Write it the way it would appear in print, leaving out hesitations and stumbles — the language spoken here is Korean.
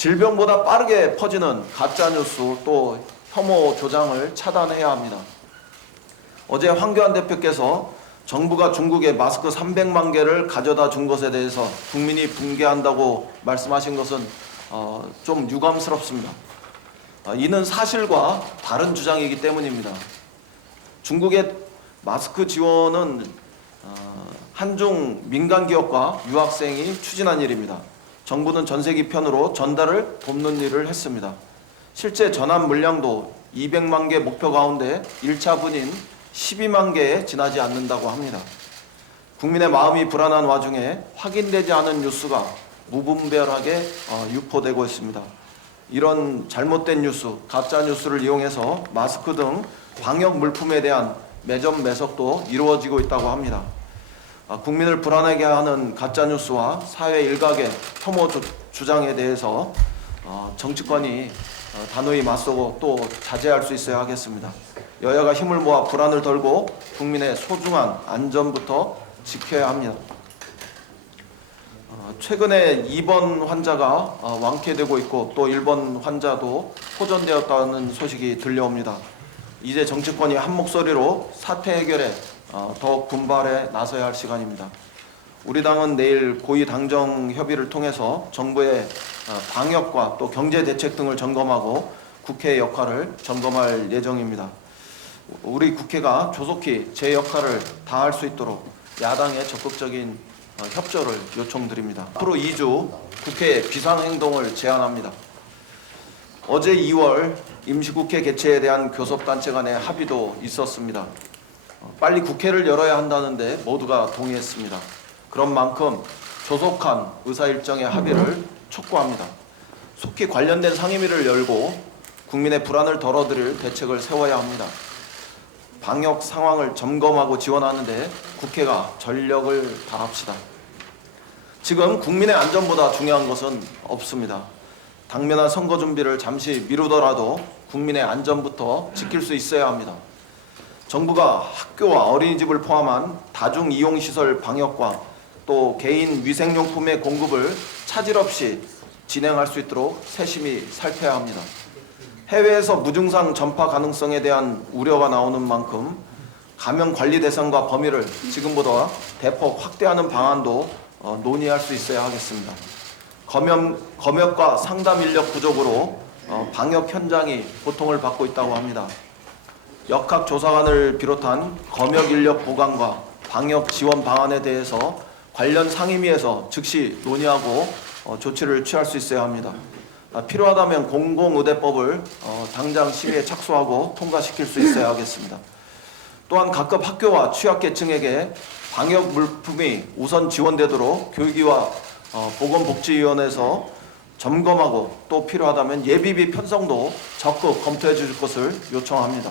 질병보다 빠르게 퍼지는 가짜뉴스 또 혐오 조장을 차단해야 합니다. 어제 황교안 대표께서 정부가 중국에 마스크 300만 개를 가져다 준 것에 대해서 국민이 붕괴한다고 말씀하신 것은 좀 유감스럽습니다. 이는 사실과 다른 주장이기 때문입니다. 중국의 마스크 지원은 한중 민간 기업과 유학생이 추진한 일입니다. 정부는 전세기 편으로 전달을 돕는 일을 했습니다. 실제 전환 물량도 200만 개 목표 가운데 1차 분인 12만 개에 지나지 않는다고 합니다. 국민의 마음이 불안한 와중에 확인되지 않은 뉴스가 무분별하게 유포되고 있습니다. 이런 잘못된 뉴스, 가짜 뉴스를 이용해서 마스크 등 방역 물품에 대한 매점 매석도 이루어지고 있다고 합니다. 국민을 불안하게 하는 가짜 뉴스와 사회 일각의 혐오 주장에 대해서 정치권이 단호히 맞서고 또 자제할 수 있어야 하겠습니다. 여야가 힘을 모아 불안을 덜고 국민의 소중한 안전부터 지켜야 합니다. 최근에 2번 환자가 완쾌되고 있고 또 1번 환자도 호전되었다는 소식이 들려옵니다. 이제 정치권이 한 목소리로 사태 해결에 더욱 분발해 나서야 할 시간입니다. 우리 당은 내일 고위 당정 협의를 통해서 정부의 방역과 또 경제 대책 등을 점검하고 국회의 역할을 점검할 예정입니다. 우리 국회가 조속히 제 역할을 다할 수 있도록 야당의 적극적인 협조를 요청드립니다. 앞으로 2주 국회 비상행동을 제안합니다. 어제 2월 임시국회 개최에 대한 교섭단체 간의 합의도 있었습니다. 빨리 국회를 열어야 한다는데 모두가 동의했습니다. 그런 만큼 조속한 의사일정의 합의를 촉구합니다. 속히 관련된 상임위를 열고 국민의 불안을 덜어드릴 대책을 세워야 합니다. 방역 상황을 점검하고 지원하는데 국회가 전력을 다합시다. 지금 국민의 안전보다 중요한 것은 없습니다. 당면한 선거 준비를 잠시 미루더라도 국민의 안전부터 지킬 수 있어야 합니다. 정부가 학교와 어린이집을 포함한 다중이용시설 방역과 또 개인 위생용품의 공급을 차질 없이 진행할 수 있도록 세심히 살펴야 합니다. 해외에서 무증상 전파 가능성에 대한 우려가 나오는 만큼 감염 관리 대상과 범위를 지금보다 대폭 확대하는 방안도 논의할 수 있어야 하겠습니다. 검역과 상담 인력 부족으로 방역 현장이 고통을 받고 있다고 합니다. 역학조사관을 비롯한 검역 인력 보강과 방역 지원 방안에 대해서 관련 상임위에서 즉시 논의하고 조치를 취할 수 있어야 합니다. 필요하다면 공공의대법을 당장 시위에 착수하고 통과시킬 수 있어야 하겠습니다. 또한 각급 학교와 취약계층에게 방역 물품이 우선 지원되도록 교육위와 보건복지위원회에서 점검하고 또 필요하다면 예비비 편성도 적극 검토해 주실 것을 요청합니다.